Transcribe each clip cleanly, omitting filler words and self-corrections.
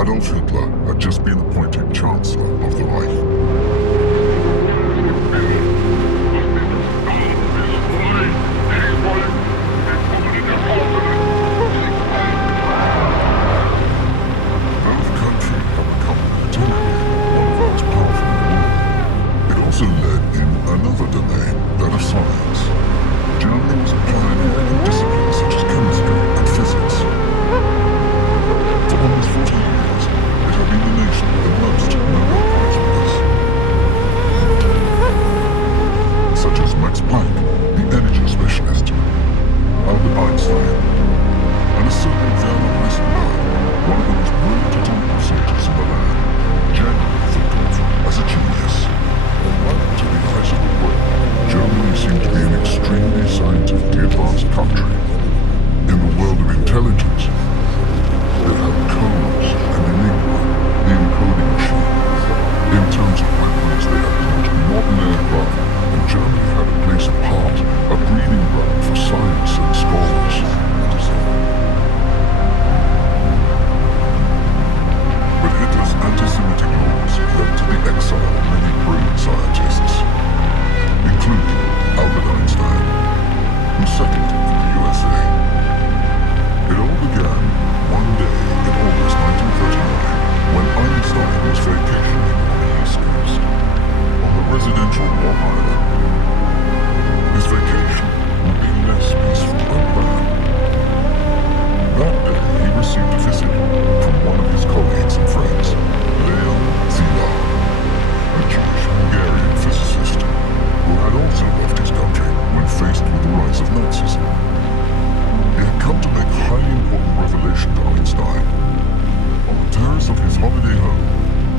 Adolf Hitler had just been appointed Chancellor of the Reich. Also led in another domain, that of science. Germany was a pioneer in disciplines such as chemistry and physics. For almost 40 years, it had been the nation with the most Nobel Prize winners, such as Max Planck, the energy specialist, Albert Einstein, and a certain Werner Heisenberg, one of the most brilliant atomic researchers in the land, generally thought of as a genius. To the eyes of the world, Germany seemed to be an extremely scientifically advanced country. In the world of intelligence, it had codes and Enigma, the encoding machine. In terms of weapons, they had the most modern aircraft, and Germany had a place apart, a breeding ground for science and scholars. But Hitler's anti-Semitic laws led to the exile of many brilliant scientists, including Albert Einstein, who settled in the USA. It all began one day in August 1939 when Einstein was vacationing on the East Coast, on the residential Long Island. His vacation would be less peaceful than planned. That day he received a visit from one of his colleagues and friends, Leon Szilard, a Jewish-Hungarian physicist who had also left his country when faced with the rise of Nazism. He had come to make a highly important revelation to Einstein. On the terrace of his holiday home,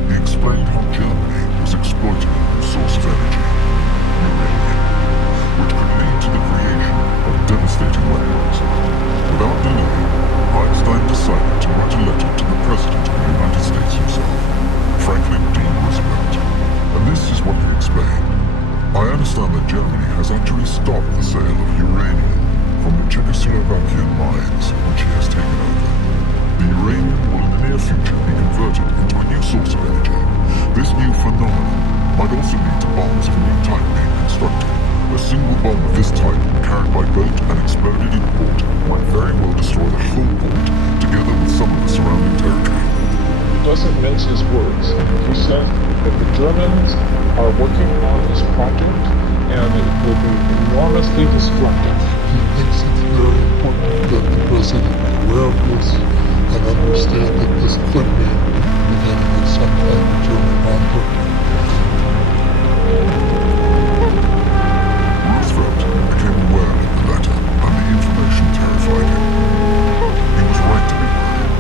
he explained how Germany was exploiting a new source of energy, uranium, which could lead to the creation of devastating weapons. Without delay, Einstein decided to write a letter to the President of the United States himself, Franklin D. Roosevelt. And this is what he explained. I understand that Germany has actually stopped the sale of uranium from the Czechoslovakian mines which he has taken over. The uranium will in the near future be converted into a new source of energy. This new phenomenon might also lead to bombs of a new type being constructed. A single bomb of this type carried by boat and exploded in port might very well destroy the whole port, together with some of the surrounding territory. He doesn't mince his words. He said that the Germans are working on this project and it will be enormously destructive. He thinks it's very important that the President be aware of this and understand that this could mean the beginning of some kind of German conflict. Roosevelt became aware of the letter, and the information terrified him. He was right to be worried.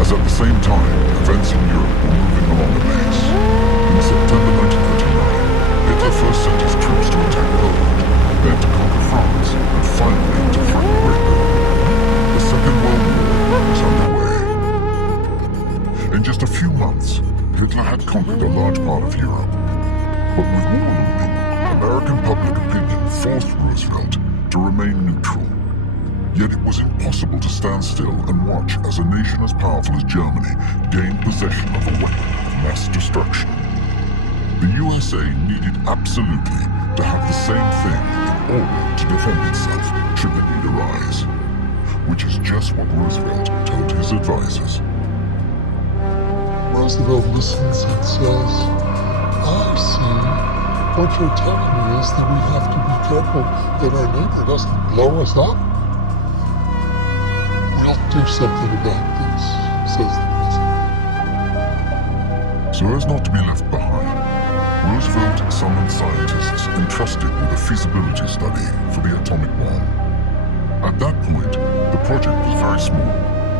As at the same time, events in Europe were moving along apace. In September 1939, Hitler first sent his troops to attack Poland, then to conquer France, and finally to threaten Great Britain. The Second World War was underway. In just a few months, Hitler had conquered a large part of Europe. But with war looming, American public opinion forced Roosevelt to remain neutral. Yet it was impossible to stand still and watch as a nation as powerful as Germany gained possession of a weapon of mass destruction. The USA needed absolutely to have the same thing in order to defend itself should the need arise, which is just what Roosevelt told his advisors. Roosevelt listens and says, I see. What you're telling me is that we have to be careful that our neighbor doesn't blow us up. We'll do something about this, says the President. So as not to be left behind, Roosevelt summoned scientists entrusted with a feasibility study for the atomic bomb. At that point, the project was very small,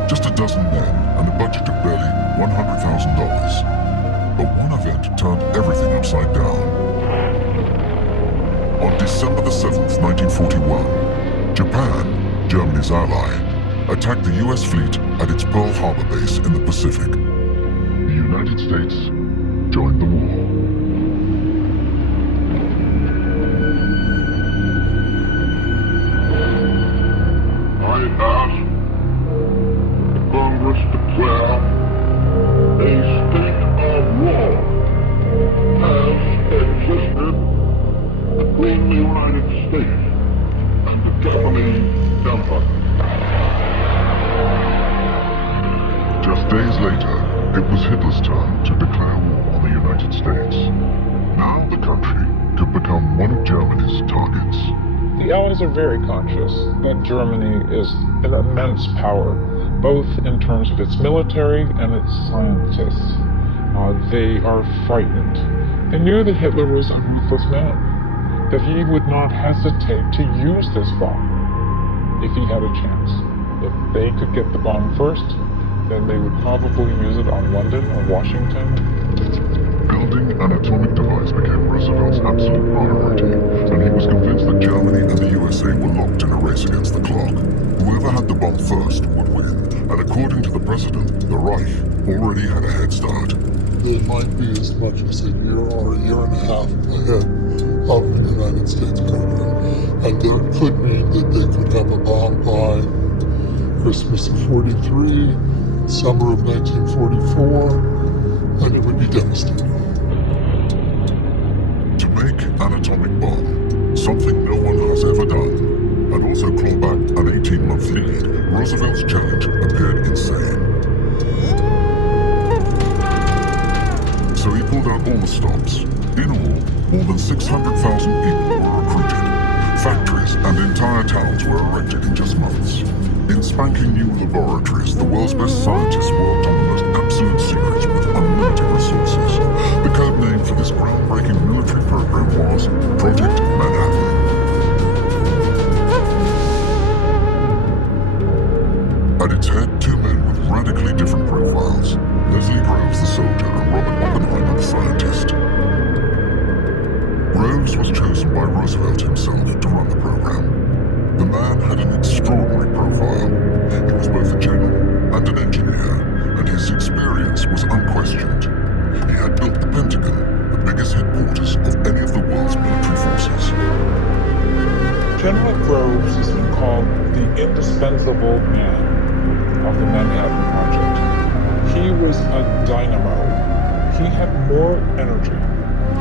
just a dozen men and a budget of barely $100,000. But one event turned everything upside down. On December the 7th, 1941, Japan, Germany's ally, attacked the US fleet at its Pearl Harbor base in the Pacific. The United States joined the war. I ask the Congress State and the Germany Empire. Just days later, it was Hitler's turn to declare war on the United States. Now the country could become one of Germany's targets. The Allies are very conscious that Germany is an immense power, both in terms of its military and its scientists. They are frightened. They knew that Hitler was a ruthless man, that he would not hesitate to use this bomb if he had a chance. If they could get the bomb first, then they would probably use it on London or Washington. Building an atomic device became Roosevelt's absolute priority, and he was convinced that Germany and the USA were locked in a race against the clock. Whoever had the bomb first would win, and according to the president, the Reich already had a head start. They might be as much as a year or a year and a half ahead of the United States program, and that could mean that they could have a bomb by Christmas of 43, summer of 1944, and it would be devastating. To make an atomic bomb, something no one has ever done, and also claw back an 18-month lead, Roosevelt's challenge appeared insane. So he pulled out all the stops. In all, more than 600,000 people were recruited. Factories and entire towns were erected in just months. In spanking new laboratories, the world's best scientists worked on the most absolute secrets with unlimited resources. The code name for this groundbreaking military program was Project Manhattan. At its head, two men with radically different profiles. Leslie Groves, the soldier, and Robert Oppenheimer, the scientist. Groves was chosen by Roosevelt himself to run the program. The man had an extraordinary profile. He was both a general and an engineer, and his experience was unquestioned. He had built the Pentagon, the biggest headquarters of any of the world's military forces. General Groves has been called the indispensable man of the Manhattan Project. He was a dynamo. He had more energy.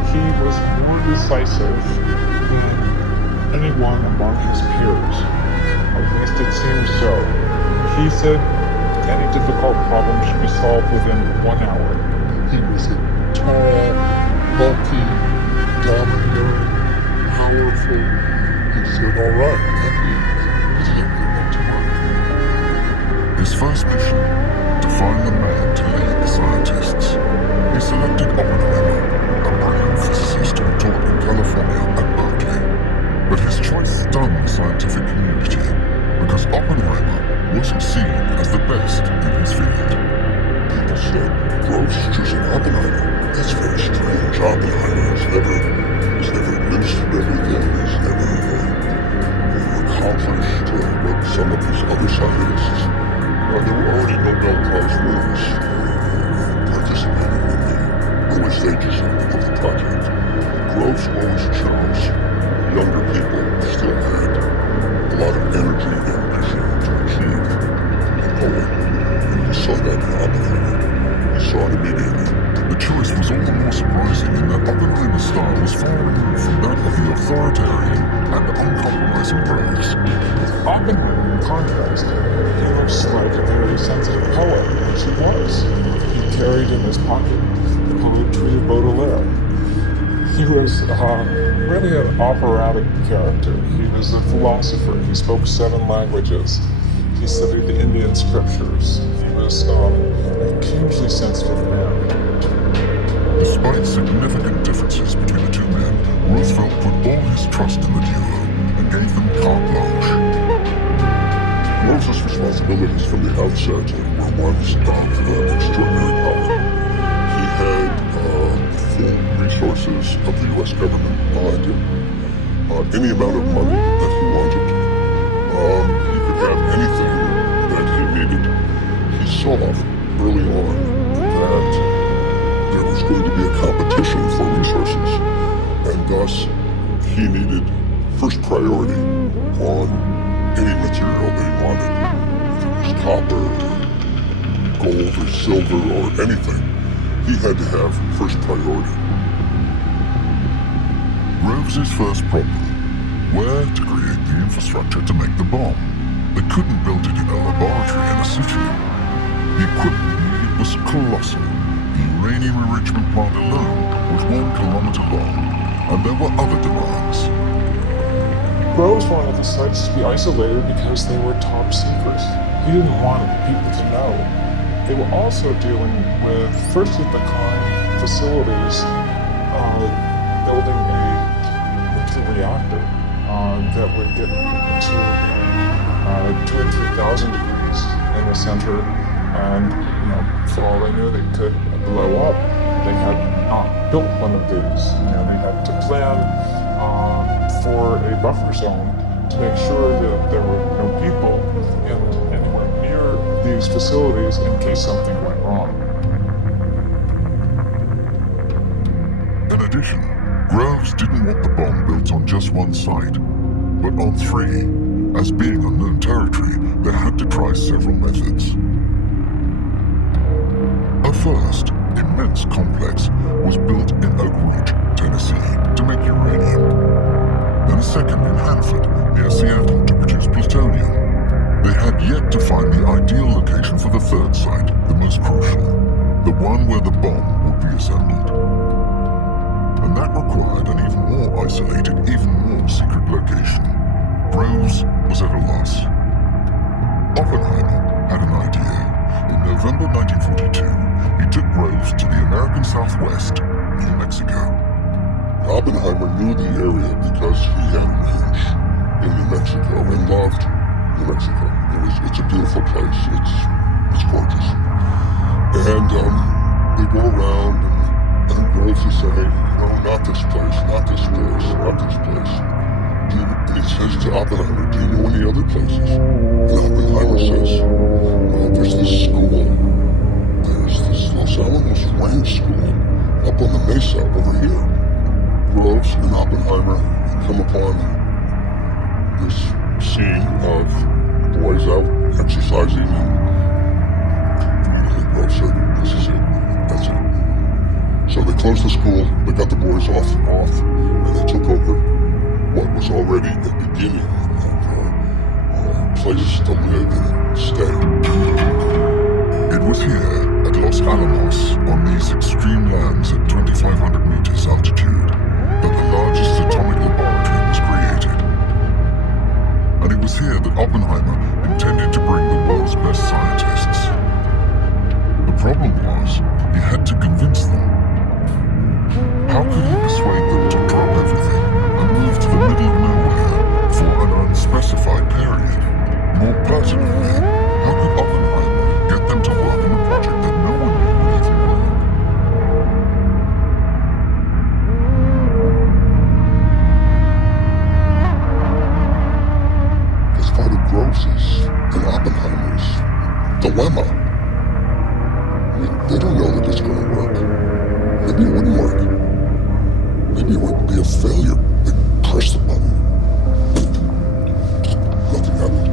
He was more decisive than anyone among his peers. At least it seemed so. He said any difficult problem should be solved within 1 hour. He was a tall, bulky, domineering, powerful. He said, all right, and he exactly went to work. His first mission, to find the man to lead the scientists. He selected Oppenheimer, a brilliant physicist who taught in California at Berkeley. But his choice stunned the scientific community, because Oppenheimer wasn't seen as the best in his field. People said, Groves is choosing Oppenheimer. That's very strange. Oppenheimer has never administered anything. He's never accomplished what some of these other scientists. There were already Nobel Prize winners participating in the early stages of the project. Groves always chose younger people who still had a lot of energy and ambition to achieve the goal. And he saw that in Oppenheimer. He saw it immediately. The choice was all the more surprising in that Oppenheimer's style was far removed from that of the authoritarian and uncompromising Groves. Oppenheimer, in contrast, he looks like a very sensitive poet, which he was. He carried in his pocket the poetry of Baudelaire. He was really an operatic character. He was a philosopher. He spoke 7 languages. He studied the Indian scriptures. He was a hugely sensitive man. Despite significant differences between the two men, Roosevelt put all his trust in the duo and gave them carte blanche. Groves' responsibilities from the outset were ones of extraordinary power. He had full resources of the U.S. government behind him. Any amount of money that he wanted. He could have anything that he needed. He saw early on that there was going to be a competition for resources, and thus he needed first priority on any material they wanted, if it was copper, or gold, or silver, or anything. He had to have first priority. Groves' first problem where to create the infrastructure to make the bomb. They couldn't build it in a laboratory in a city. The equipment needed was colossal. The uranium enrichment plant alone was 1 kilometer long, and there were other demands. Groves wanted the sites to be isolated because they were top secrets. He didn't want people to know. They were also dealing with first-of-the-kind facilities, building a nuclear reactor that would get to 2,000 or 3,000 degrees in the center, and for all they knew, they could blow up. They had not built one of these. They had to plan for a buffer zone to make sure that there were no people anywhere near these facilities in case something went wrong. In addition, Groves didn't want the bomb built on just one site, but on 3. As being unknown territory, they had to try several methods. A first, immense complex was built in Oak Ridge, Tennessee, to make uranium. Then a second in Hanford, near Seattle, to produce plutonium. They had yet to find the ideal location for the third site, the most crucial, the one where the bomb would be assembled. And that required an even more isolated, even more secret location. Groves was at a loss. Oppenheimer had an idea. In November 1942, he took Groves to the American Southwest, New Mexico. Oppenheimer knew the area because he had ranch in New Mexico and loved New Mexico. It's a beautiful place. It's gorgeous. And they go around and Groves is saying, not this place, not this place, not this place. And he says to Oppenheimer, do you know any other places? And Oppenheimer says, well, there's this school. There's this Los Alamos Ranch School up on the mesa over here. Groves and Oppenheimer come upon this scene of boys out exercising, and Groves said, this is it, that's it. So they closed the school, they got the boys off, and they took over what was already the beginning of places to live and stay. It was here, at Los Alamos, on these extreme lands at 2,500 meters altitude, that the largest atomic laboratory was created. And it was here that Oppenheimer intended to bring the world's best scientists. The problem was, he had to convince them. How could he persuade them to drop everything and move to the middle of nowhere for an unspecified period? More pertinently, how could Oppenheimer get them to work on a project that no one knew would even work? That's part of Groves's and Oppenheimer's dilemma. They don't know that it's going to work. Maybe it wouldn't work. Maybe it would be a failure. They press the button. Nothing happened.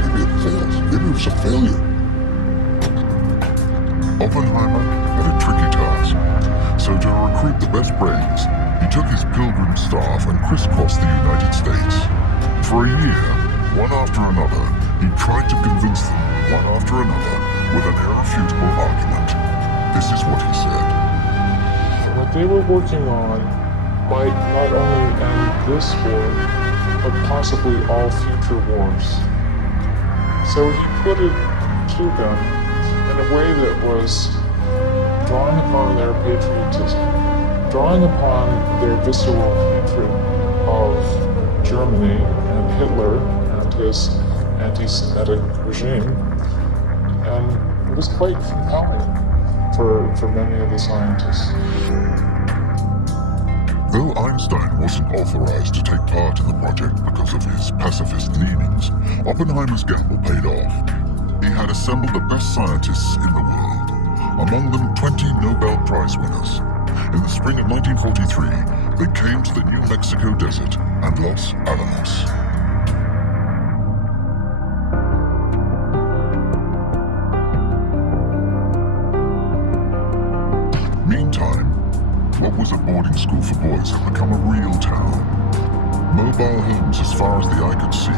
Maybe it fails. Maybe it was a failure. Oppenheimer had a tricky task, so to recruit the best brains, he took his pilgrim staff and crisscrossed the United States. For a year, one after another, he tried to convince them, one after another, with an irrefutable argument. This is what he said. What they were working on might not only end this war, but possibly all future wars. So he put it to them in a way that was drawing upon their patriotism, drawing upon their visceral hatred of Germany and Hitler and his anti-Semitic regime, and it was quite compelling for many of the scientists. Though Einstein wasn't authorized to take part in the project because of his pacifist leanings, Oppenheimer's gamble paid off. He had assembled the best scientists in the world, among them 20 Nobel Prize winners. In the spring of 1943, they came to the New Mexico desert and Los Alamos. Meantime, what was a boarding school for boys had become a real town. Mobile homes as far as the eye could see.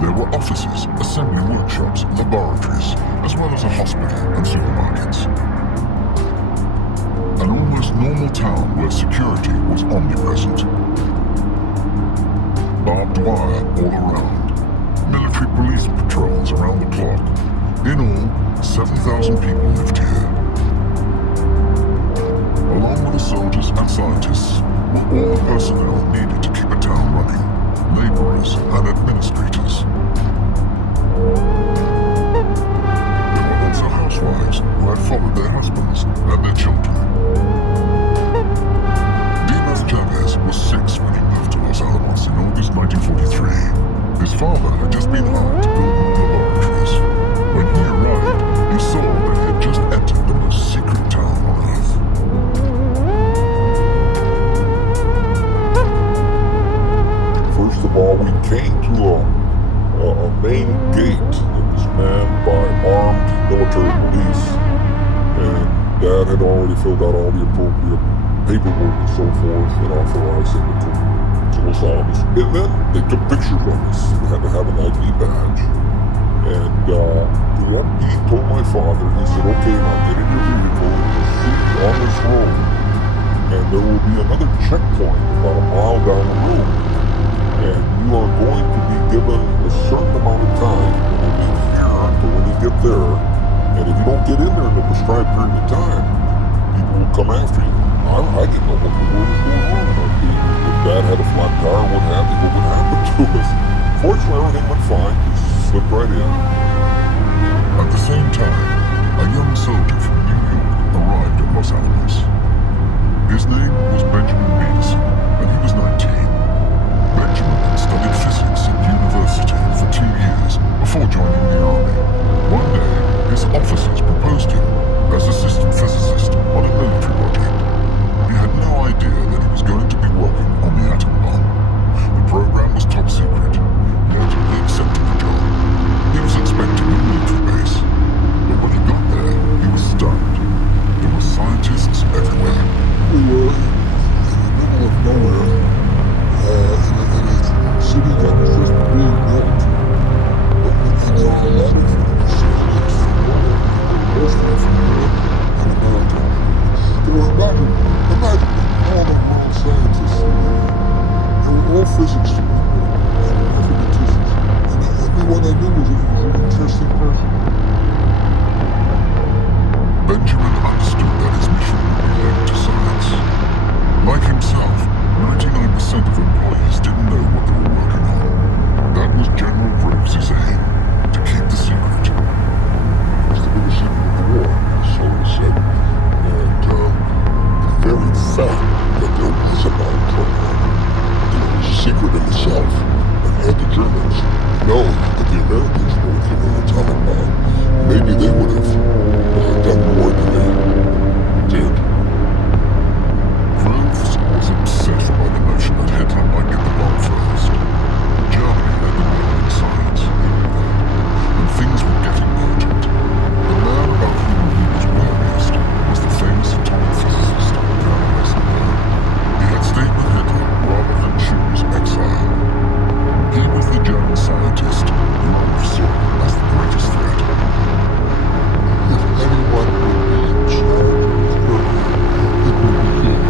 There were offices, assembly workshops, laboratories, as well as a hospital and supermarkets. An almost normal town where security was omnipresent. Barbed wire all around. Military police patrols around the clock. In all, 7,000 people lived here. Along with the soldiers and scientists were all the personnel needed to keep a town running. Laborers and administrators. There were also housewives who had followed their husbands and their children. Dimas Chavez was 6 when he moved to Los Alamos in August 1943. His father had just been hired to build more laboratories. When he arrived, he saw that he had just entered the most secret town on Earth. First of all, we came to a main gate that was manned by armed military police, and Dad had already filled out all the appropriate paperwork and so forth and authorized him to Los Alamos. And then they took pictures of us. We had to have an ID badge. And what he told my father, he said, okay, now get in your vehicle and proceed on this road. And there will be another checkpoint about a mile down the road. And you are going to be given a certain amount of time when you leave here to when you get there. And if you don't get in there in the prescribed period of time, people will come after you. I didn't know what the word was going on. If Dad had a flat tire, what have you, what would happen to us? Fortunately, everything went fine. We slipped right in. At the same time, a young soldier from New York arrived at Los Alamos. His name was Benjamin Beason, and he was 19. Benjamin had studied physics at university for 2 years before joining the army. One day, his officers proposed him as assistant physicist on a military project. He had no idea that he was going to be working on the atom bomb. The program was top secret, yet he accepted the job. He was expecting a military base, but when he got there, he was stunned. There were scientists everywhere. We were in the middle of nowhere, in a city that was just being built. But we did a lot of scientists from Europe, mostly from Europe and America. There were imagine all the world scientists here. They were all physics people and mathematicians. And everyone I knew was an interesting person. Benjamin understood that his mission would be linked to science. Like himself, 99% of employees didn't know what they were working on. That was General Graves' aim, to keep the secret. It was the biggest secret of the war, so it was said. And the very fact that there was a bomb program, it was a secret in itself. And had the Germans known that the Americans were working on an atomic bomb, maybe they would have done more than they did. Graves was obsessed by the notion that Hitler might get the bomb first. Germany led the world in science, he knew that, and things were getting urgent. The man about whom he was wariest was the famous atomic physicist, Werner Heisenberg. He had stayed with Hitler rather than choose exile. He was the German scientist Graves saw as the greatest threat. If anyone would be in charge of the program, it would be him.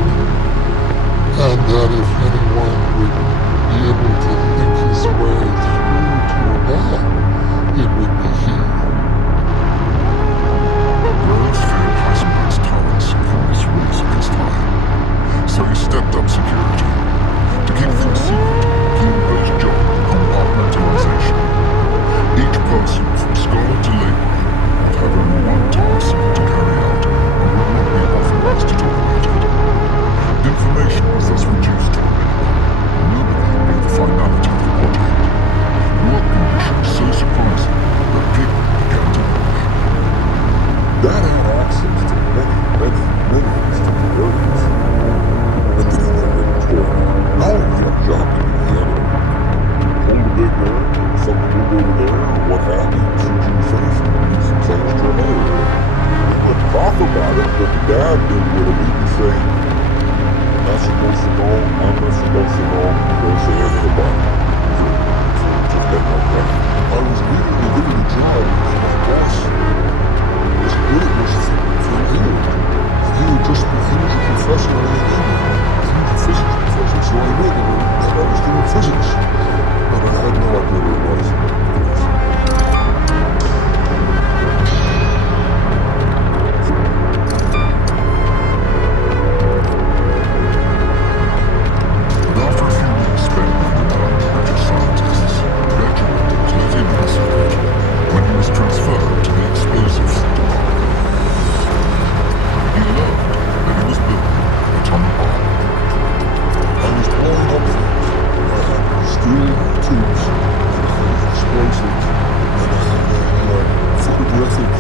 And that if anyone would be able to think his way through to a bomb, it would be he. Graves feared Heisenberg's talents in this race against time, so he stepped up security. To keep things secret, he imposed job compartmentalization. Each person, from scholar to laborer, would have only one task to carry out and would not be authorized to talk about it. Information was thus reduced to physics professor, so I knew that I was doing physics. But I had no idea what it was. But after a few years spent under British scientists, Benjamin was let in on a secret when he was transferred to the explosives department. He learned that he was building an atomic bomb. I was blowing up things. I had steel tubes and explosives, and I had a photographic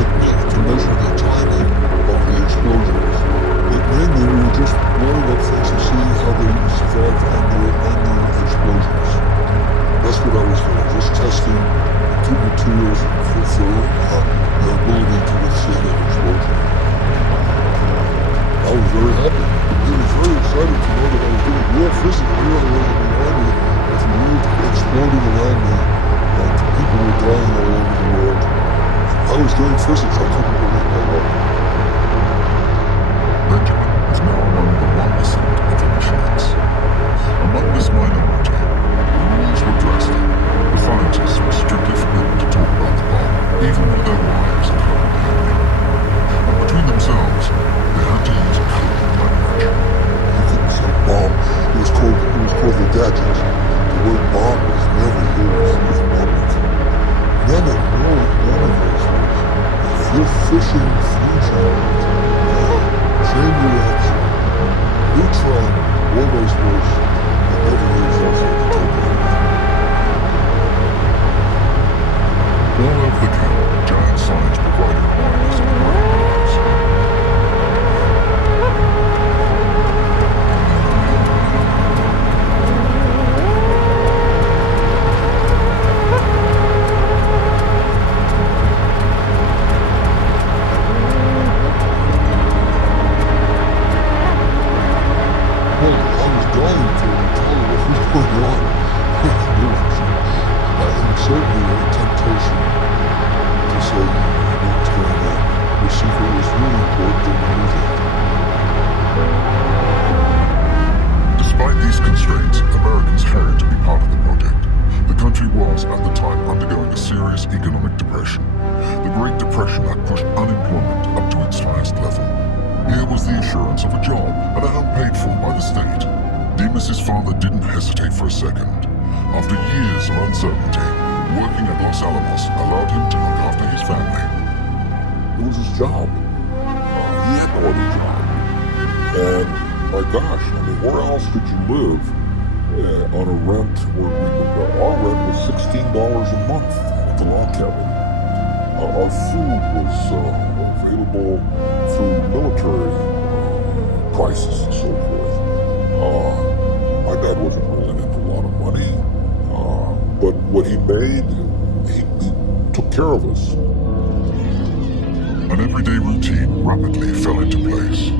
technique to measure the timing of the explosions. But mainly we were just blowing up things to see how they survived on the explosions. That's what I was doing, just testing two materials for their ability to withstand an explosion. I was very happy. It was very exciting to know that I was doing real physics, real around me, with the world exploding around me, and people were dying all over the world. I was doing physics, I couldn't believe my luck. Benjamin was now among the 1% of the machines. Among this minority, the rules were drastic. The scientists were strictly forbidden to talk about the bomb, even with their wives and home family. And between themselves, they had to use a code language. You couldn't say bomb. It was called the gadget. The word bomb was never used in public. None of those things. Fission, fusion, chain reaction, neutron, all those words, I never used those on the table. All over the camp, giant signs provided reminders of the great rules. Well, I was dying to tell you what was going on. And certainly a temptation to say what's going on. The secret was really important to me. Despite these constraints, Americans had to be part of the project. The country was, at the time, undergoing a serious economic depression. The Great Depression had pushed unemployment up to its highest level. Here was the assurance of a job, and a home paid for by the state. Demas's father didn't hesitate for a second. After years of uncertainty, working at Los Alamos allowed him to look after his family. It was his job. He had no other job. And my gosh, I mean, where else could you live on a rent where our rent was $16 a month at the log cabin? Our food was available through military prices and so forth. My dad wasn't rolling in a lot of money, but what he made, he took care of us. An everyday routine rapidly fell into place.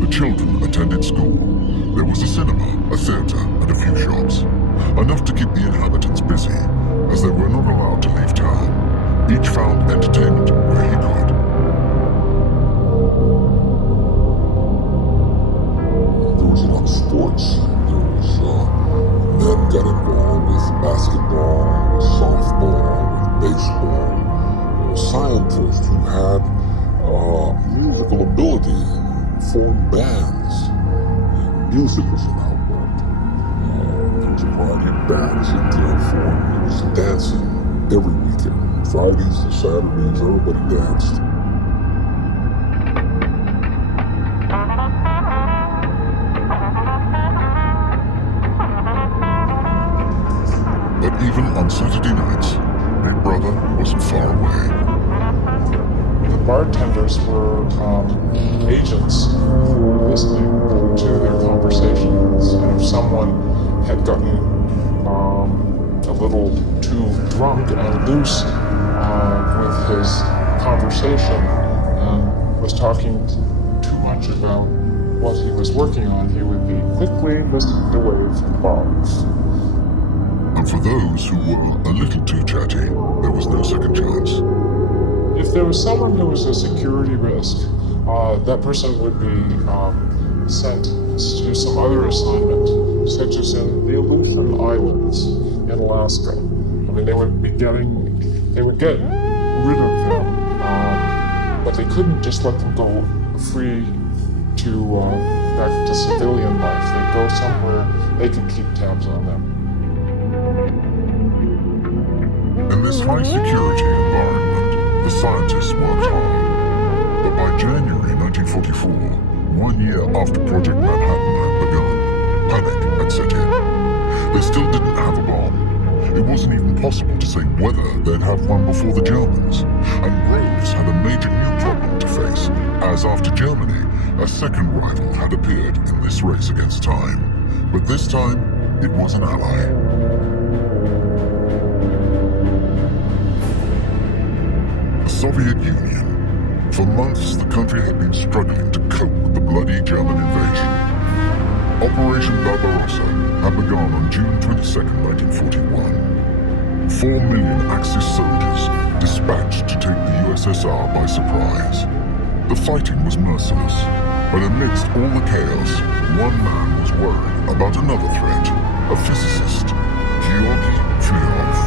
The children attended school. There was a cinema, a theater, and a few shops. Enough to keep the inhabitants busy, as they were not allowed to leave town. Each found entertainment where he could. There was a lot of sports. There was men got involved with basketball, with softball, with baseball. Scientists who had musical ability formed bands. And music was an outlet. There was a variety of bands that formed. There was dancing every weekend. Fridays to Saturdays, everybody danced. But even on Saturday nights, Big Brother wasn't far away. The bartenders were agents who were listening to their conversations. And if someone had gotten a little too drunk and loose with his conversation and was talking too much about what he was working on, he would be quickly whisked away from bars. And for those who were a little too chatty, there was no second chance. If there was someone who was a security risk, that person would be sent months to do some other assignment, such as in the Aleutian Islands in Alaska. I mean, they would get rid of them, but they couldn't just let them go free to back to civilian life. They'd go somewhere they could keep tabs on them. In this high-security environment, the scientists worked hard. But by January 1944, 1 year after Project Manhattan had begun, panic had set in. They still didn't have a bomb. It wasn't even possible to say whether they'd have one before the Germans. And Rose had a major new problem to face, as after Germany, a second rival had appeared in this race against time. But this time, it was an ally. The Soviet Union. For months, the country had been struggling to cope with the bloody German invasion. Operation Barbarossa had begun on June 22, 1941. 4 million Axis soldiers dispatched to take the USSR by surprise. The fighting was merciless, but amidst all the chaos, one man was worried about another threat, a physicist, Georgy Flyov.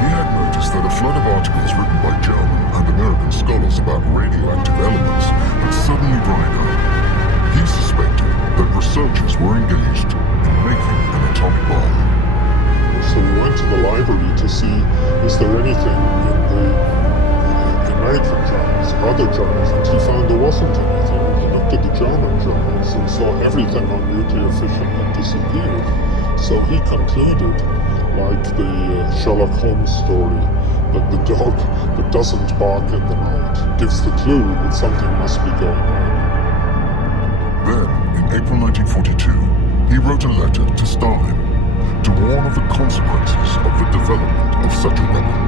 He had noticed that a flood of articles written by German and American scholars about radioactive elements had suddenly dried up. He suspected that researchers were engaged in making an atomic bomb. So we went to the library to see, is there anything in the American journals or other journals, and he found there wasn't anything. He looked at the German journals and saw everything on nuclear fission had disappeared. So he concluded, like the Sherlock Holmes story, that the dog that doesn't bark in the night gives the clue that something must be going on. Then, in April 1942, he wrote a letter to Stalin to warn of the consequences of the development of such a weapon.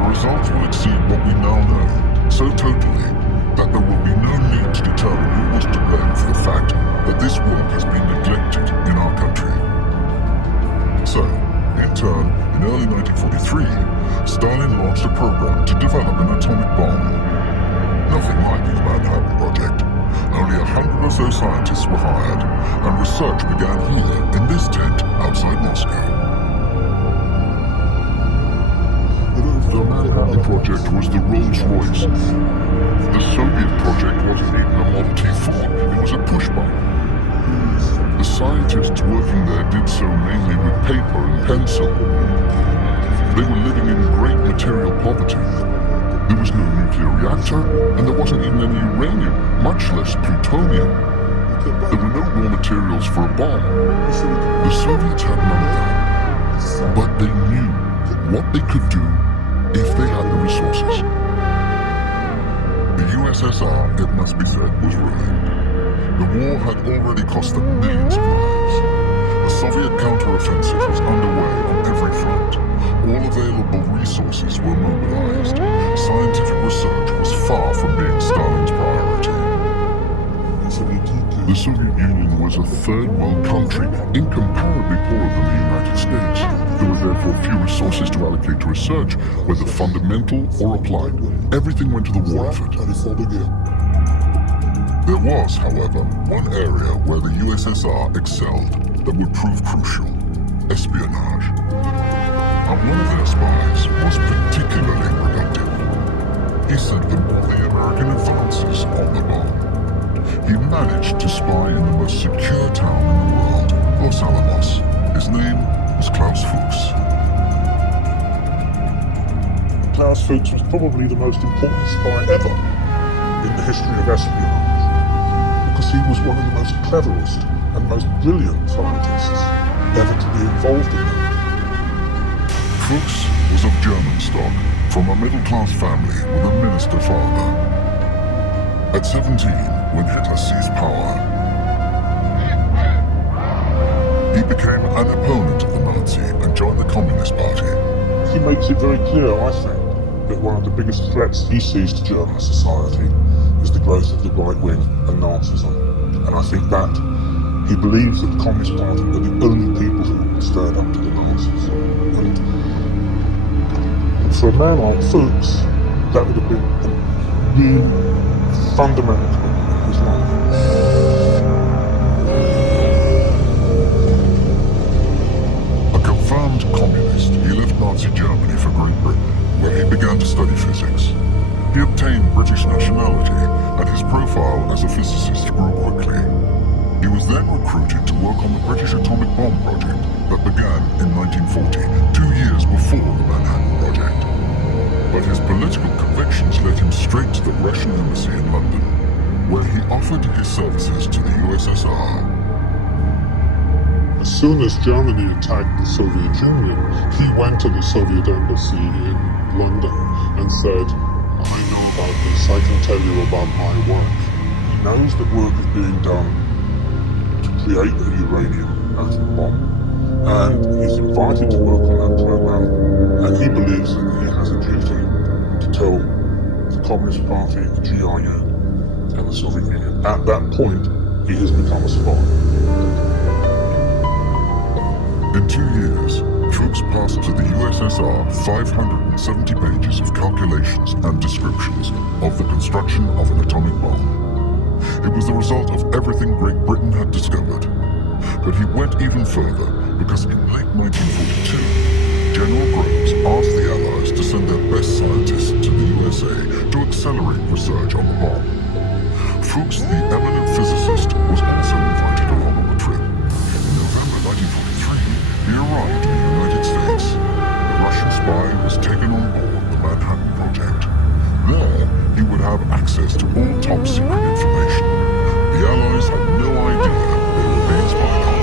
The results will exceed what we now know so totally that there will be no need to determine who was to blame for the fact that this work has been neglected in our country. So, in turn, in early 1943, Stalin launched a program to develop an atomic bomb. Nothing like the Manhattan Project. Only 100 or so scientists were hired, and research began here in this tent outside Moscow. The Manhattan Project was the Rolls-Royce. The Soviet project wasn't even a Model T Ford, it was a push-bike. The scientists working there did so mainly with paper and pencil. They were living in great material poverty. There was no nuclear reactor, and there wasn't even any uranium, much less plutonium. There were no raw materials for a bomb. The Soviets had none of that. But they knew what they could do if they had the resources. The USSR, it must be said, was ruined. The war had already cost them millions of lives. A Soviet counteroffensive was underway on every front. All available resources were mobilized. Scientific research was far from being Stalin's priority. The Soviet Union was a third world country, incomparably poorer than the United States. There were therefore few resources to allocate to research, whether fundamental or applied. Everything went to the war effort. There was, however, one area where the USSR excelled that would prove crucial: espionage. And one of their spies was particularly productive. He sent them all the American advances on the bomb. He managed to spy in the most secure town in the world, Los Alamos. His name was Klaus Fuchs. Klaus Fuchs was probably the most important spy ever in the history of espionage, because he was one of the most cleverest and most brilliant scientists ever to be involved in that. Fuchs was of German stock, from a middle-class family with a minister father. At 17, when Hitler seized power, he became an opponent of the Nazi and joined the Communist Party. He makes it very clear, I think, that one of the biggest threats he sees to German society is the growth of the right wing and Nazism. And I think that he believes that the Communist Party are the only people who would stand up to the Nazis. And for a man like Fuchs, that would have been a really fundamental commitment in his life. then recruited to work on the British atomic bomb project that began in 1940, 2 years before the Manhattan Project. But his political convictions led him straight to the Russian embassy in London, where he offered his services to the USSR. As soon as Germany attacked the Soviet Union, he went to the Soviet embassy in London and said, I know about this, I can tell you about my work. He knows that work is being done to create a uranium atom bomb, and he's invited to work on that program, and he believes that he has a duty to tell the Communist Party, the GRU, and the Soviet Union. At that point, he has become a spy. In 2 years, Fuchs passed to the USSR 570 pages of calculations and descriptions of the construction of an atomic bomb. It was the result of everything Great Britain had discovered. But he went even further because in late 1942, General Groves asked the Allies to send their best scientists to the USA to accelerate research on the bomb. Fuchs, the eminent physicist, was also invited along on the trip. In November 1943, he arrived in the United States. The Russian spy was taken on board the Manhattan Project. There, he would have access to all top-secret information. The Allies had no idea they were being spied on.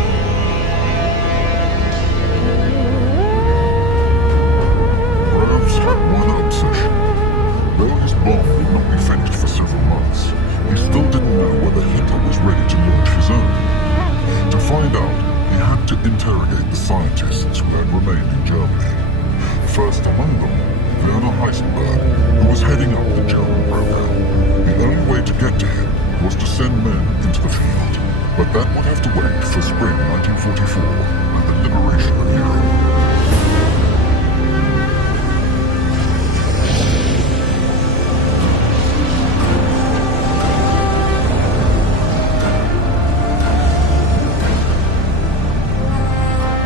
Groves had one obsession. Though his bomb would not be finished for several months, he still didn't know whether Hitler was ready to launch his own. To find out, he had to interrogate the scientists who had remained in Germany. First among them, Werner Heisenberg, who was heading up the German program. The only way to get to him was to send men into the field. But that would have to wait for spring 1944 and the liberation of Europe.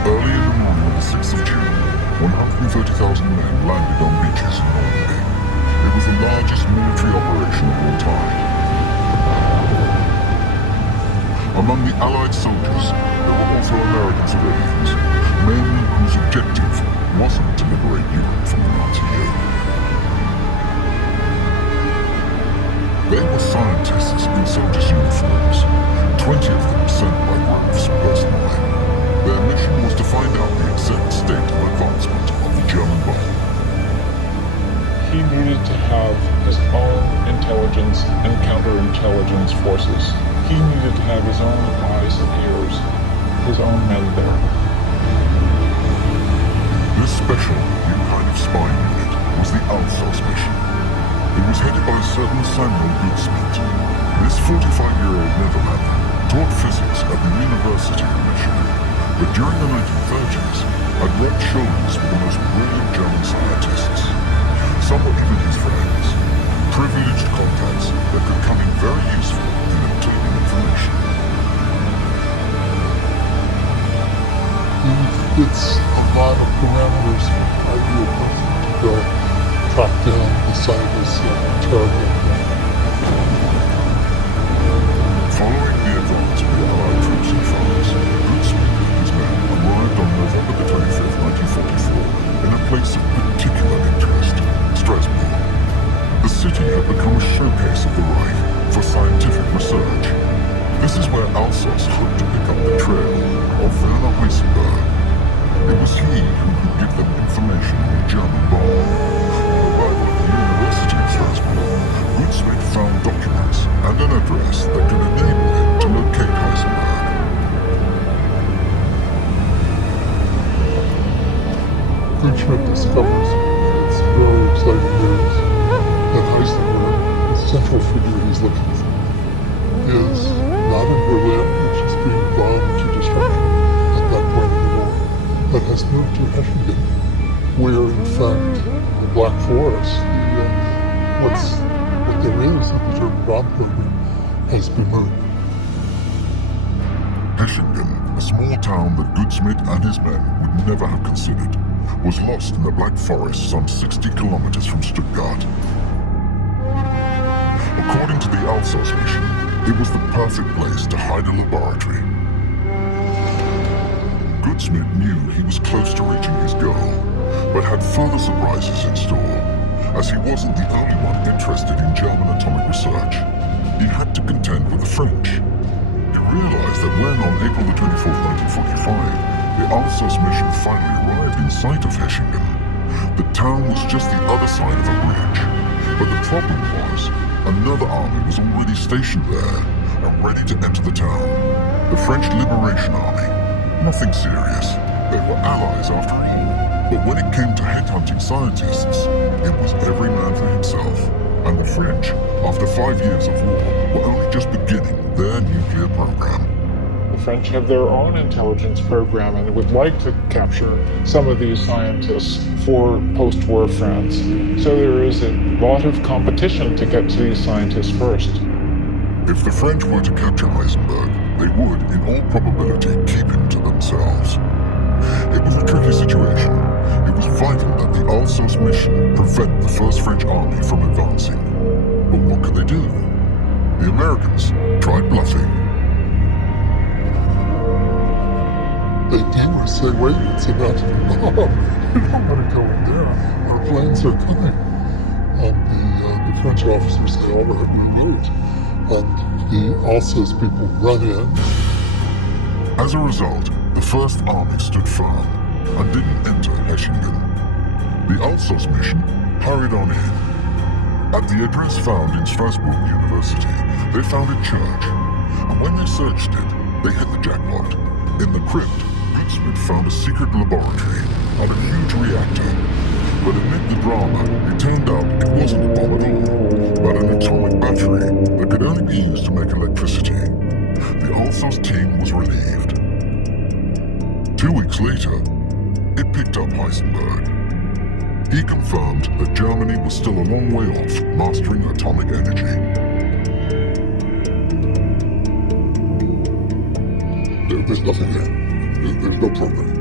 Early in the morning of the 6th of June, 130,000 men landed on beaches in Normandy. It was the largest military operation of all time. Among the Allied soldiers, there were also American civilians, men whose objective wasn't to liberate Europe from the Nazi yoke. They were scientists in soldiers' uniforms, 20 of them sent by Groves personally. Their mission was to find out the exact state of advancement of the German bomb. He needed to have his own intelligence and counterintelligence forces. He needed to have his own eyes and ears, his own men there. This special new kind of spy unit was the Alsos mission. It was headed by a certain Samuel Goodsmith. This 45-year-old Netherlander taught physics at the University of Michigan, but during the 1930s had rubbed shoulders with the most brilliant German scientists. Some were even his friends, privileged contacts that could come in very useful in obtaining information. It's a lot of parameters for an ideal person to go track down the scientists and interrogate them. Following the advance of the Allied troops in France, Goodsmith and his men arrived on November the 25th, 1944, in a place of particular interest, Strasbourg. The city had become a showcase of the Reich for scientific research. This is where Alsos hoped to pick up the trail of Werner Heisenberg. It was he who could give them information on the German bomb. On arrival at the University of Strasbourg, Goodsmith found documents and an address that could enable him to locate Heisenberg. Goodsmith discovers it's very exciting news that Heisenberg, the central figure he's looking for, is not in Berlin, which is being bombed to destruction at that point in the war, but has moved to Hechingen, where in fact the Black Forest, what there is of the German bomb program, has been moved. Hechingen, a small town that Goodsmith and his men would never have considered, was lost in the Black Forest some 60 kilometers from Stuttgart. According to the Alsos mission, it was the perfect place to hide a laboratory Smith knew he was close to reaching his goal, but had further surprises in store, as he wasn't the only one interested in German atomic research. He had to contend with the French. He realized that when on April the 24th, 1945, the Alsace mission finally arrived in sight of Hechingen, the town was just the other side of a bridge. But the problem was, another army was already stationed there and ready to enter the town. The French Liberation Army. Nothing serious. They were allies after all. But when it came to headhunting scientists, it was every man for himself. And the French, after 5 years of war, were only just beginning their nuclear program. The French have their own intelligence program and would like to capture some of these scientists for post-war France. So there is a lot of competition to get to these scientists first. If the French were to capture Heisenberg, they would, in all probability, keep him to themselves. It was a tricky situation. It was vital that the Alsace mission prevent the First French Army from advancing. But what could they do? The Americans tried bluffing. They do say, wait, it's a magic bomb. You don't want to go in there. Our planes are coming. The French officers say, all right, we move. The Alsace people run in. As a result, the First Army stood firm and didn't enter Hechingen. The Alsace mission hurried on in. At the address found in Strasbourg University, they found a church, and when they searched it, they hit the jackpot. In the crypt, Smith found a secret laboratory and a huge reactor. But amid the drama, it turned out it wasn't a bomb at all, but an atomic battery that could only be used to make electricity. The Alsace team was relieved. 2 weeks later, it picked up Heisenberg. He confirmed that Germany was still a long way off mastering atomic energy. There's nothing there. There's no program.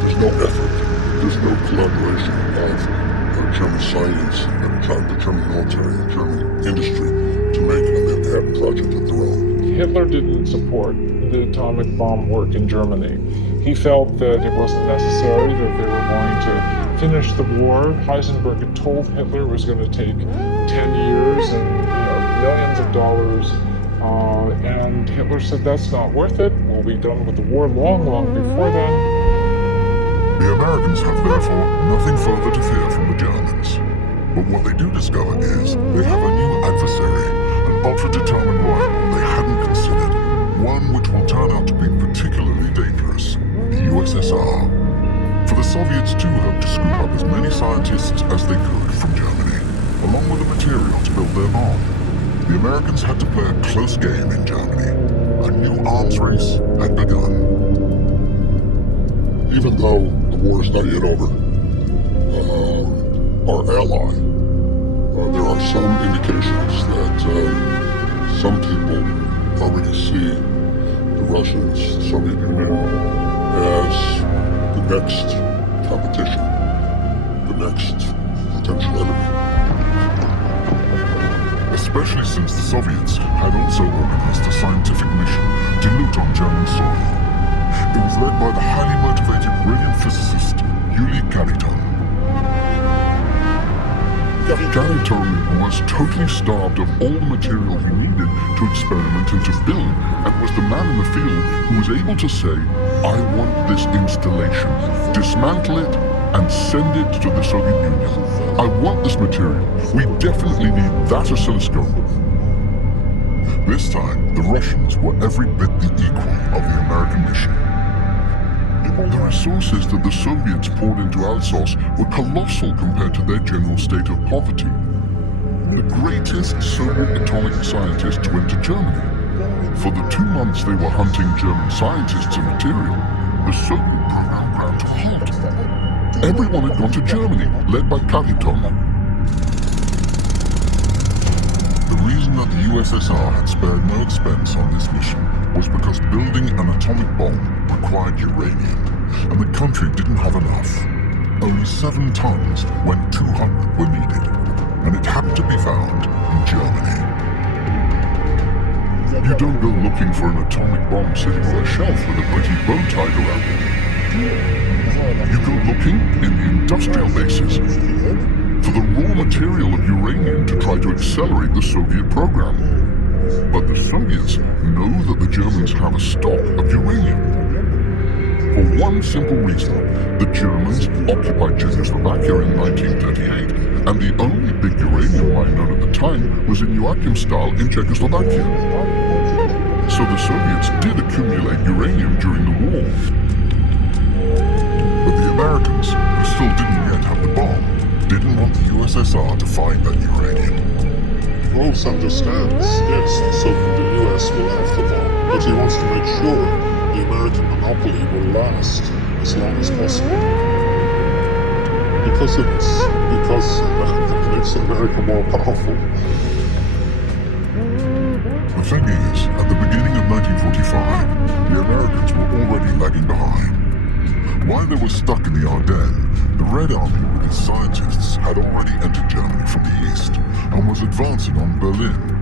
There's no effort. There's no collaboration of German science and the German military and German industry to make a Manhattan Project of their own. Hitler didn't support the atomic bomb work in Germany. He felt that it wasn't necessary, that they were going to finish the war. Heisenberg had told Hitler it was going to take 10 years and millions of dollars. And Hitler said that's not worth it. We'll be done with the war long, long before then. The Americans have therefore nothing further to fear from the Germans. But what they do discover is they have a new adversary, an ultra-determined rival they hadn't considered, one which will turn out to be particularly dangerous, the USSR. For the Soviets too hoped to scoop up as many scientists as they could from Germany, along with the material to build their bomb. The Americans had to play a close game in Germany. A new arms race had begun. Even though the war is not yet over, our ally, there are some indications that some people already see the Russians, the Soviet Union, as the next competition, the next potential enemy. Especially since the Soviets had also organized a scientific mission to loot on German soil. It was led by the highly motivated, brilliant physicist Yuri Gagarin. Gagarin was totally starved of all the material he needed to experiment and to build, and was the man in the field who was able to say, I want this installation, dismantle it, and send it to the Soviet Union. I want this material. We definitely need that oscilloscope. This time, the Russians were every bit the equal of the American mission. The resources that the Soviets poured into Alsace were colossal compared to their general state of poverty. The greatest Soviet atomic scientists went to Germany. For the 2 months they were hunting German scientists and material, the Soviet program ground to a halt. Everyone had gone to Germany, led by Gagarin. The reason that the USSR had spared no expense on this mission was because building an atomic bomb required uranium, and the country didn't have enough. Only 7 tons when 200 were needed, and it happened to be found in Germany. You don't go looking for an atomic bomb sitting on a shelf with a pretty bow tied around it. You go looking in the industrial bases for the raw material of uranium to try to accelerate the Soviet program. But the Soviets know that the Germans have a stock of uranium. For one simple reason, the Germans occupied Czechoslovakia in 1938, and the only big uranium mine known at the time was in Joachimsthal in Czechoslovakia. So the Soviets did accumulate uranium during the war. But the Americans, who still didn't yet have the bomb, didn't want the USSR to find that uranium. Groves understands, yes, so the US will have the bomb, but he wants to make sure the American monopoly will last as long as possible. Because it makes America more powerful. The thing is, at the beginning of 1945, the Americans were already lagging behind. While they were stuck in the Ardennes, the Red Army with its scientists had already entered Germany from the east and was advancing on Berlin.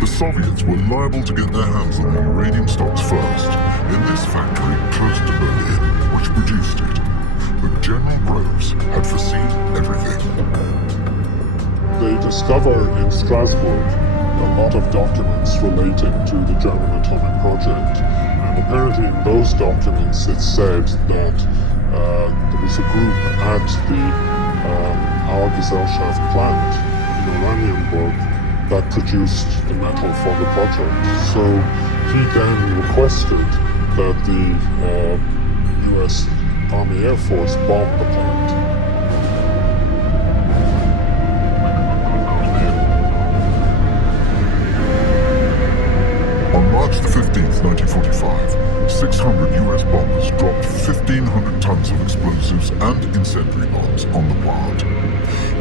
The Soviets were liable to get their hands on the uranium stocks first, in this factory close to Berlin, which produced it. But General Groves had foreseen everything. They discover in Strasbourg a lot of documents relating to the German atomic project. And apparently in those documents it said that there was a group at the Our Gesellschaft plant in Oranienburg that produced the metal for the project. So he then requested that the US Army Air Force bomb the plant. On March the 15th, 1945, 600 US bombers dropped 1,500 tons of explosives and incendiary bombs on the plant.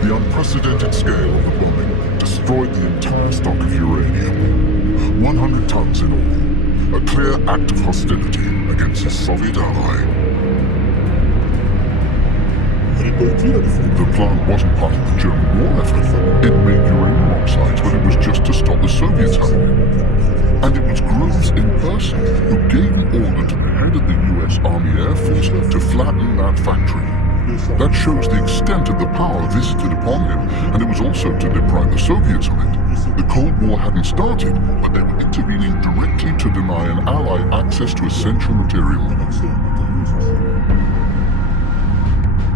The unprecedented scale of the bombing destroyed the entire stock of uranium, 100 tons in all, a clear act of hostility against a Soviet ally. The plant wasn't part of the German war effort. It made uranium oxides, but it was just to stop the Soviets having it. And it was Groves in person who gave an order to the head of the US Army Air Force to flatten that factory. That shows the extent of the power visited upon him, and it was also to deprive the Soviets of it. The Cold War hadn't started, but they were intervening directly to deny an ally access to essential material.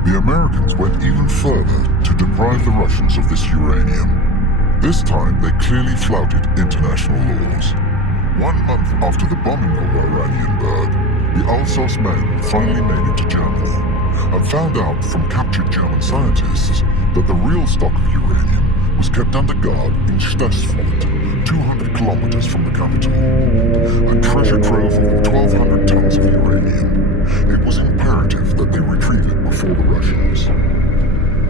The Americans went even further to deprive the Russians of this uranium. This time, they clearly flouted international laws. 1 month after the bombing of Oranienburg, the Alsace men finally made it to Germany and found out from captured German scientists that the real stock of uranium was kept under guard in Stassfurt, 200 kilometers from the capital. A treasure trove of 1,200 tons of uranium. It was imperative that they retrieve it before the Russians.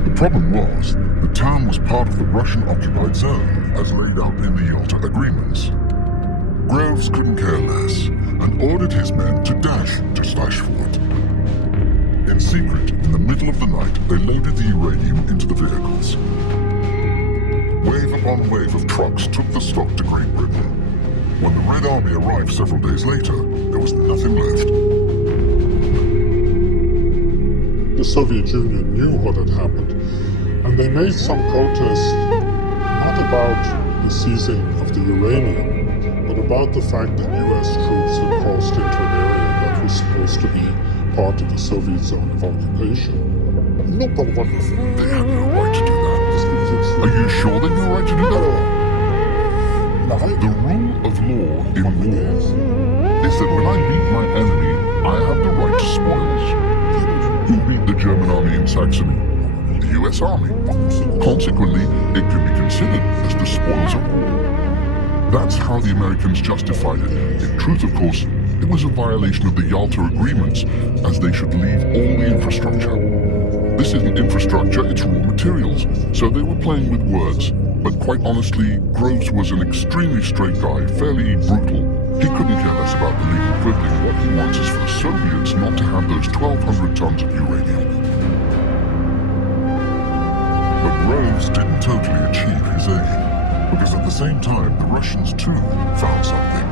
The problem was, the town was part of the Russian-occupied zone, as laid out in the Yalta agreements. Groves couldn't care less, and ordered his men to dash to Stassfurt. In secret, in the middle of the night, they loaded the uranium into the vehicles. Wave upon wave of trucks took the stock to Great Britain. When the Red Army arrived several days later, there was nothing left. The Soviet Union knew what had happened, and they made some protest not about the seizing of the uranium, but about the fact that US troops had crossed into an area that was supposed to be part of the Soviet zone of occupation. They had no right to do that. Are you sure they had no right to do that? The rule of law in war is that when I beat my enemy, I have the right to spoils. Who beat the German army in Saxony? The US Army. Consequently, it can be considered as the spoils of war. That's how the Americans justified it. In truth, of course, it was a violation of the Yalta agreements, as they should leave all the infrastructure. This isn't infrastructure, it's raw materials, so they were playing with words. But quite honestly, Groves was an extremely straight guy, fairly brutal. He couldn't care less about the legal privilege. What he wants is for the Soviets not to have those 1,200 tons of uranium. But Groves didn't totally achieve his aim, because at the same time, the Russians too found something.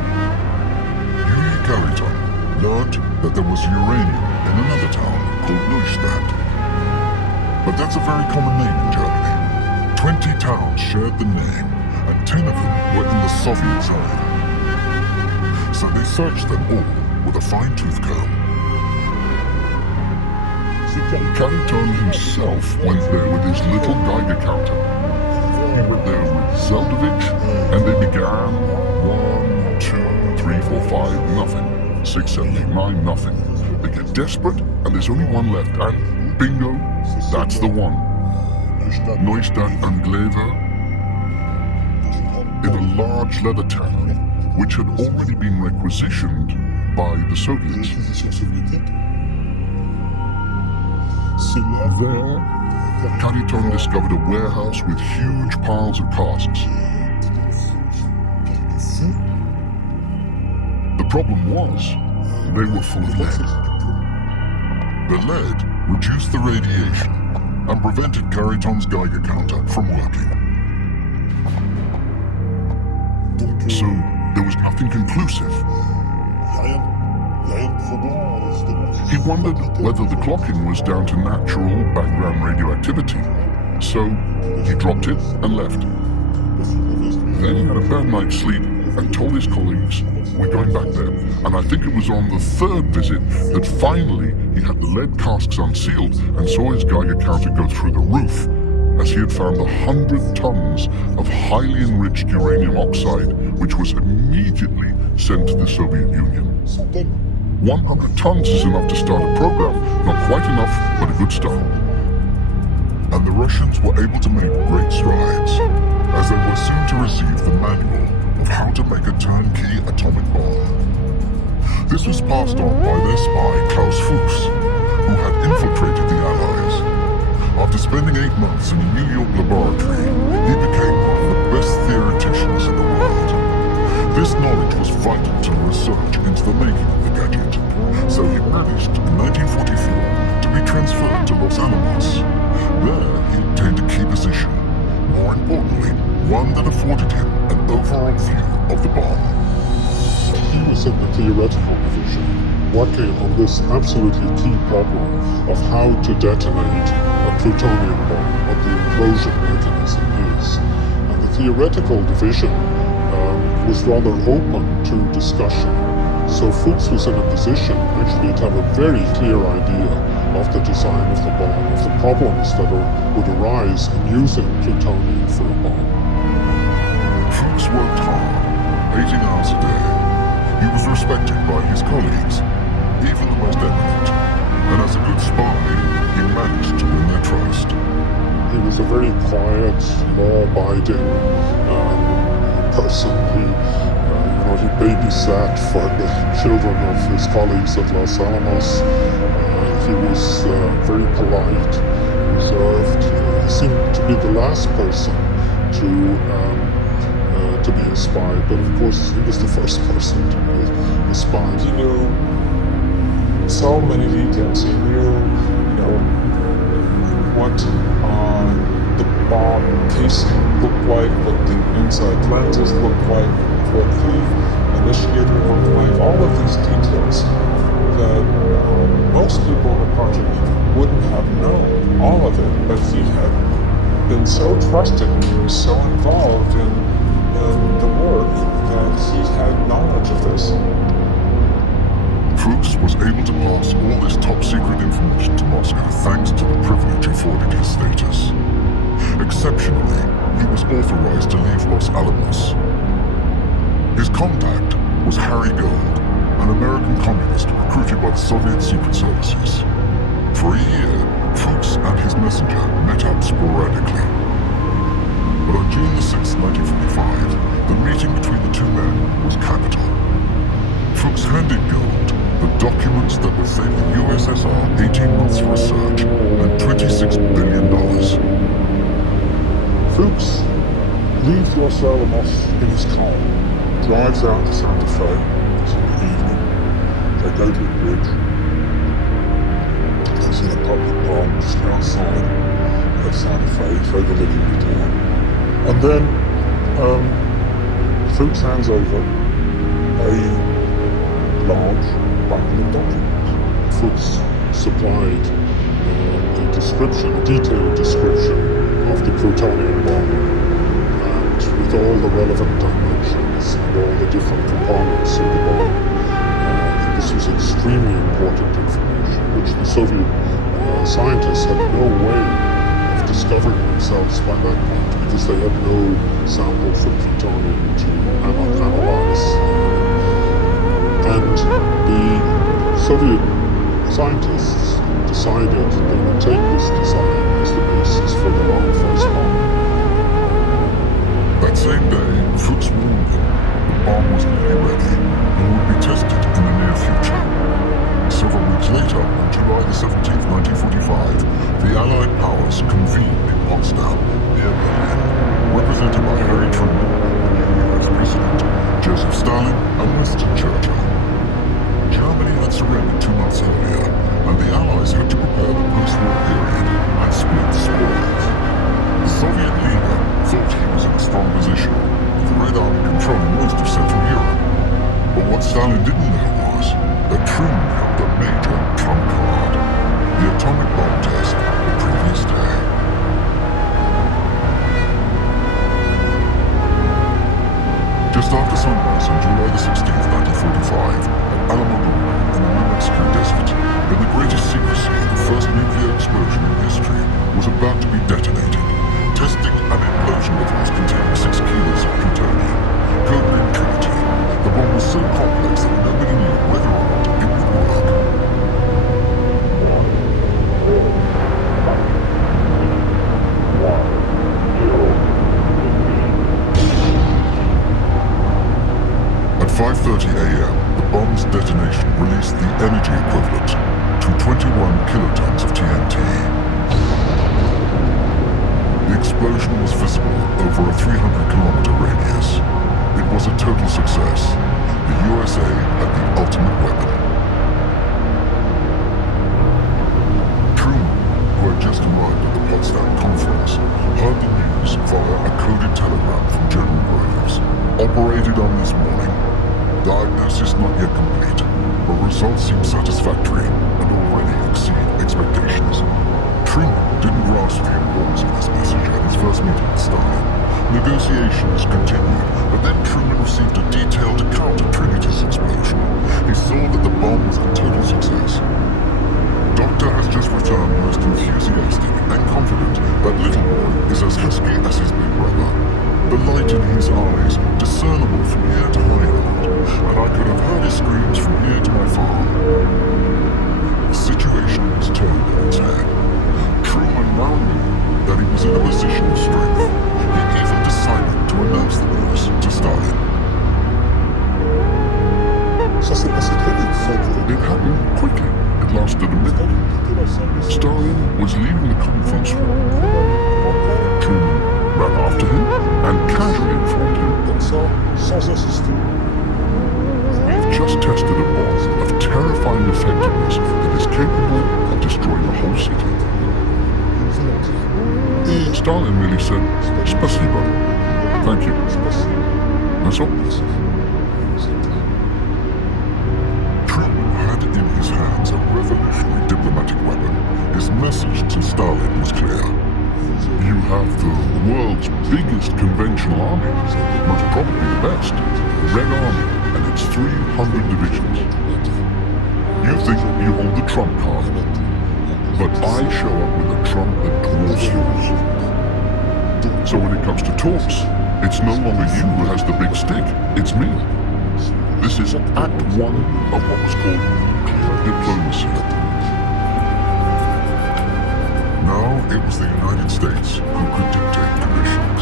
Yuri Kariton learned that there was uranium in another town called Neustadt. But that's a very common name in Germany. 20 towns shared the name, and 10 of them were in the Soviet zone. So they searched them all with a fine-tooth comb. Carrington himself went there with his little Geiger counter. He went there with Zeldovich, and they began 1, 2, 3, 4, 5, nothing. 6, 7, 8, 9, nothing. They get desperate, and there's only one left, and bingo, that's the one. Neustadt and Glever, in a large leather town, which had already been requisitioned by the Soviets. There, Carrington discovered a warehouse with huge piles of casks. The problem was, they were full of lead. The lead reduced the radiation and prevented Carrington's Geiger counter from working. So, there was nothing conclusive. He wondered whether the clocking was down to natural background radioactivity. So, he dropped it and left. Then he had a bad night's sleep and told his colleagues, "We're going back there." And I think it was on the third visit that finally he had the lead casks unsealed and saw his Geiger counter go through the roof, as he had found 100 tons of highly enriched uranium oxide, which was immediately sent to the Soviet Union. 100 tons is enough to start a program, not quite enough, but a good start. And the Russians were able to make great strides, as they were soon to receive the manual of how to make a turnkey atomic bomb. This was passed on by their spy Klaus Fuchs, who had infiltrated the Allies. After spending 8 months in a New York laboratory, he became one of the best theoreticians in the world. This knowledge was vital to the research into the making of the gadget, so he managed in 1944 to be transferred to Los Alamos. There he obtained a key position, more importantly, one that afforded him an overall view of the bomb. He was in the theoretical division, working on this absolutely key problem of how to detonate a plutonium bomb, what the implosion mechanism is. And the theoretical division was rather open to discussion. So Fuchs was in a position actually to have a very clear idea of the design of the bomb, of the problems that would arise in using plutonium for a bomb. Fuchs worked hard, 18 hours a day. He was respected by his colleagues, even the most eminent, and as a good spy, he managed to win their trust. He was a very quiet, law-abiding person. He babysat for the children of his colleagues at Los Alamos. He was very polite, reserved. He seemed to be the last person to be a spy, but of course he was the first person to be a spy. He knew so many details. He knew, what the bomb casing looked like, what the inside lenses looked like, what the initiator looked like, all of these details that most people in the project wouldn't have known all of it, but he had been so trusted and he was so involved in the work that he had knowledge of this. Fuchs was able to pass all this top-secret information to Moscow thanks to the privilege afforded his status. Exceptionally, he was authorized to leave Los Alamos. His contact was Harry Gold, an American communist recruited by the Soviet secret services. For a year, Fuchs and his messenger met up sporadically. But on June the 6th, 1945, the meeting between the two men was capital. Fuchs handed Gold the documents that would save the USSR 18 months of research and $26 billion. Fuchs leaves Los Alamos in his car, drives out to Santa Fe. It's in the evening. They go to the bridge. They see the public park just outside of Santa Fe. It's overlooking the town. And then Fuchs hands over a large the document. Fuchs supplied a detailed description of the plutonium bomb, and with all the relevant dimensions and all the different components of the bomb. This was extremely important information, which the Soviet scientists had no way of discovering themselves by that point, because they had no samples of plutonium to analyze. And the Soviet scientists decided they would take this design as the basis for their own first bomb. That same day, Fuchs warned them the bomb was nearly ready and would be tested in the near future. Several weeks later, on July the 17th, 1945, the Allied powers convened in Potsdam, near Berlin, represented by Harry Truman, the new US President, Joseph Stalin, and Winston Churchill. Germany had surrendered 2 months earlier, and the Allies had to prepare the post-war period and split the spoils. The Soviet leader thought he was in a strong position, with the Red Army controlling most of Central Europe. But what Stalin didn't know was that Truman held the major trump card, the atomic bomb test the previous day. Just after sunrise on July the 16th, 1945, at Alamogordo in the New Mexico desert, in the greatest secrecy, the first nuclear explosion in history was about to be detonated, testing an implosion levels containing 6 kilos of plutonium. Codenamed Trinity, the bomb was so complex that nobody knew whether or not it would work. At 5:30 a.m., the bomb's detonation released the energy equivalent to 21 kilotons of TNT. The explosion was visible over a 300-kilometer radius. It was a total success. The USA had the ultimate weapon. Truman, who had just arrived at the Potsdam conference, heard the news via a coded telegram from General Graves. Operated on this morning. Diagnosis not yet complete, but results seem satisfactory and already exceed expectations. Truman didn't grasp the importance of this message at his first meeting with Stalin. Negotiations continued, but then Truman received a detailed account of Trinity's explosion. He saw that the bomb was a total success. Doctor has just returned most enthusiastic and confident that little boy is as husky as his big brother. The light in his eyes, discernible from here to Highland, and I could have heard his screams from here to my farm. The situation was turned on its head. Truman now knew that he was in a position of strength. He even decided to announce the news to Stalin. Ça s'est passé très vite. It happened quickly. It lasted a minute. Stalin was leaving the conference room. Truman ran after him and casually informed him, Comme ça, sans insister. "We've just tested a bomb of terrifying effectiveness that is capable of destroying a whole city." Stalin merely said, "Spasibo." Thank you. That's all. Truman had in his hands a revolutionary diplomatic weapon. His message to Stalin was clear. You have the world's biggest conventional army, most probably the best, the Red Army, and its 300 divisions. You think you hold the trump card, but I show up with a trump that dwarfs yours. So when it comes to talks, it's no longer you who has the big stick, it's me. This is Act 1 of what was called clear diplomacy. Now it was the United States who could dictate conditions.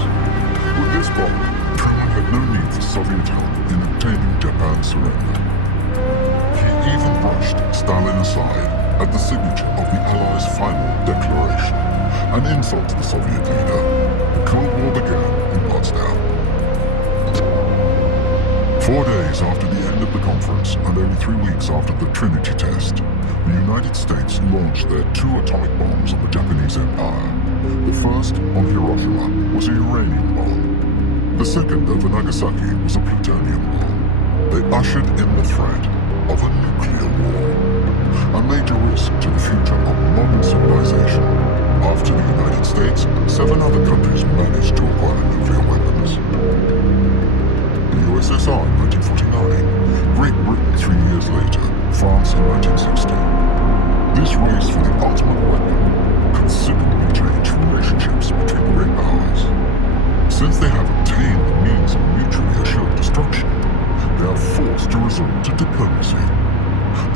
With this bomb, Truman had no need for Soviet help in obtaining Japan's surrender. He even brushed Stalin aside at the signature of the Allies' final declaration, an insult to the Soviet leader. The Cold War began in Potsdam. 4 days after the end of the conference, and only 3 weeks after the Trinity test, the United States launched their 2 atomic bombs on the Japanese Empire. The first, on Hiroshima, was a uranium bomb. The second, over Nagasaki, was a plutonium bomb. They ushered in the threat of a nuclear war.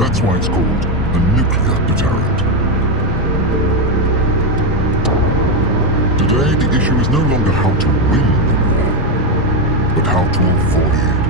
That's why it's called a nuclear deterrent. Today, the issue is no longer how to win the war, but how to avoid